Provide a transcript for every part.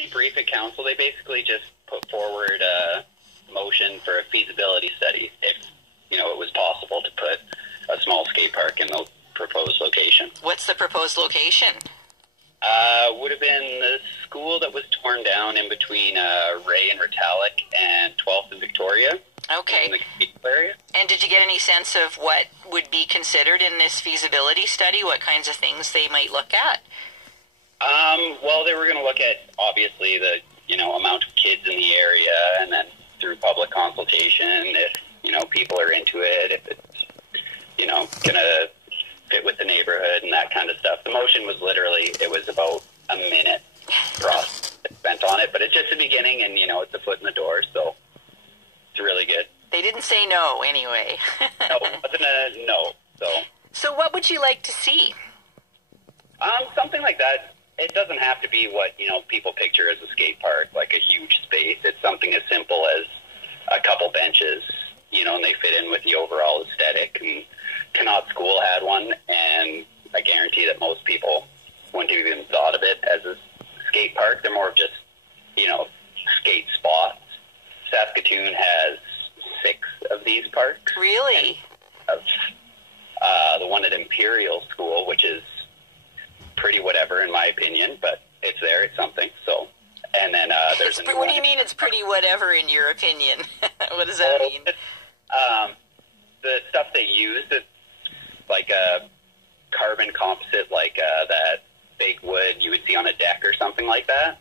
pretty brief at council. They basically just put forward a motion for a feasibility study if, it was possible to put a small skate park in the proposed location. What's the proposed location? Would have been the school that was torn down in between Ray and Retallick and 12th and Victoria. Okay. In the Cathedral area. And did you get any sense of what would be considered in this feasibility study? What kinds of things they might look at? Well, they were going to look at, obviously, the, amount of kids in the area, and then through public consultation, if, people are into it, if it's, going to fit with the neighborhood and that kind of stuff. The motion was literally, it was about a minute process spent on it, but it's just the beginning, and, it's a foot in the door, so it's really good. They didn't say no, anyway. No, it wasn't a no, so. So what would you like to see? Something like that. It doesn't have to be what, people picture as a skate park, like a huge space. It's something as simple as a couple benches, and they fit in with the overall aesthetic. And Connaught School had one, and I guarantee that most people wouldn't have even thought of it as a skate park. They're more of just, skate spots. Saskatoon has 6 of these parks. Really? The one at Imperial School, which is pretty whatever in my opinion, but it's there, it's something. So, and then there's what do you mean it's pretty whatever in your opinion? What does that mean? The stuff they use, it's like a carbon composite, like that fake wood you would see on a deck or something like that.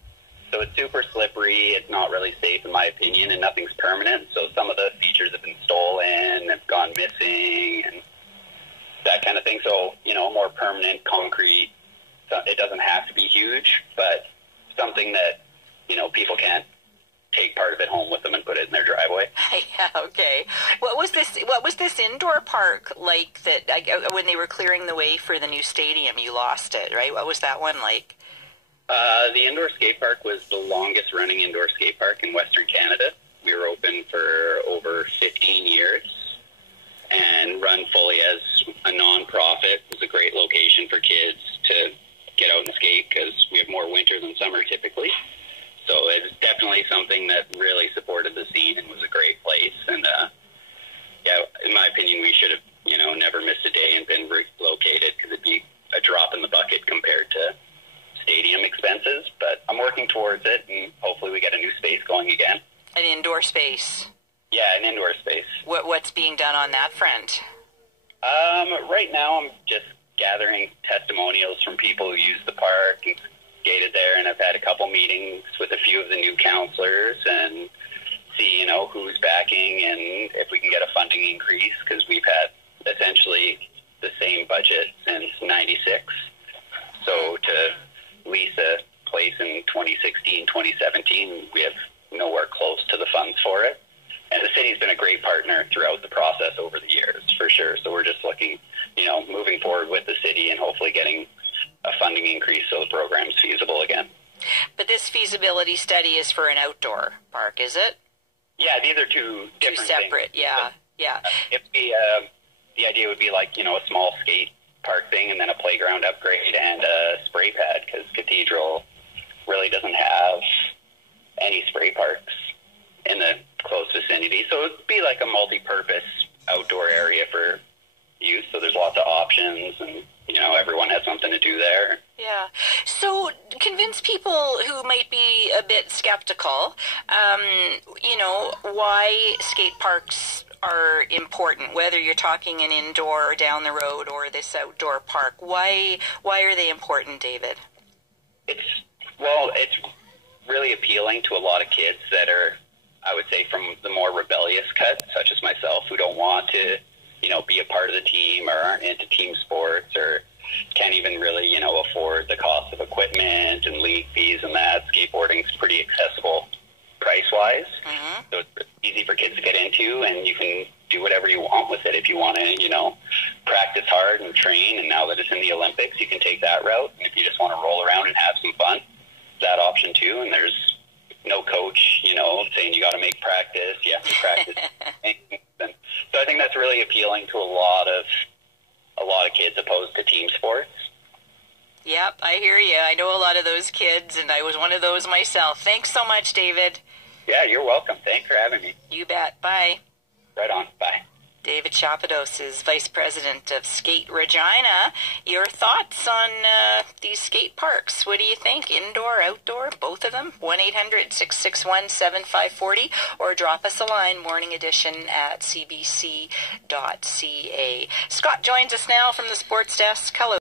So it's super slippery, it's not really safe in my opinion, and nothing's permanent. So some of the features have been stolen, have gone missing, and that kind of thing. So, a more permanent concrete, it doesn't have to be huge, but something that, people can't take part of it home with them and put it in their driveway. Yeah, okay. What was this indoor park like that, when they were clearing the way for the new stadium, you lost it, right? What was that one like? The indoor skate park was the longest running indoor skate park in Western Canada. We were open for over 15 years and run fully as a non-profit. It was a great location for kids to get out and skate because we have more winter than summer typically. So it's definitely something that really supported the scene and was a great place. And in my opinion, we should have, never missed a day and been relocated because it'd be a drop in the bucket compared to stadium expenses. But I'm working towards it, and hopefully we get a new space going again. An indoor space? Yeah, an indoor space. What's being done on that front? Right now I'm just gathering testimonials from people who use the park and skated there, and I've had a couple meetings with a few of the new counselors and see, who's backing and if we can get a funding increase, because we've had essentially the same budget since 96. So to lease a place in 2016, 2017, we have nowhere close to the funds for it. And the city's been a great partner throughout the process over the years, for sure. So we're just looking, moving forward with the city and hopefully getting a funding increase so the program's feasible again. But this feasibility study is for an outdoor park, is it? Yeah, these are two different separate, things. yeah. The idea would be like, a small skate park thing and then a playground upgrade and a spray pad, because Cathedral really doesn't have any spray parks in the close vicinity. So it would be like a multi-purpose outdoor area for use. So there's lots of options, and everyone has something to do there. Yeah. So convince people who might be a bit skeptical, why skate parks are important, whether you're talking an indoor or down the road or this outdoor park. Why are they important, David? It's really appealing to a lot of kids that are, I would say, from the more rebellious cut, such as myself, who don't want to, be a part of the team or aren't into team sports or can't even really, afford the cost of equipment and league fees and that. Skateboarding's pretty accessible price-wise. Mm-hmm. So it's easy for kids to get into, and you can do whatever you want with it. If you want to, practice hard and train, and now that it's in the Olympics, you can take that route. And if you just want to roll around and have some fun, that option too. And there's no coach, saying you got to make practice, you have to practice. And so I think that's really appealing to a lot of kids opposed to team sports. Yep, I hear you. I know a lot of those kids, and I was one of those myself. Thanks so much, David. Yeah, you're welcome. Thanks for having me. You bet. Bye. Right on. Bye. David Chapados is Vice President of Skate Regina. Your thoughts on these skate parks? What do you think? Indoor, outdoor, both of them? 1-800-661-7540 or drop us a line, morning edition at cbc.ca. Scott joins us now from the sports desk. Hello.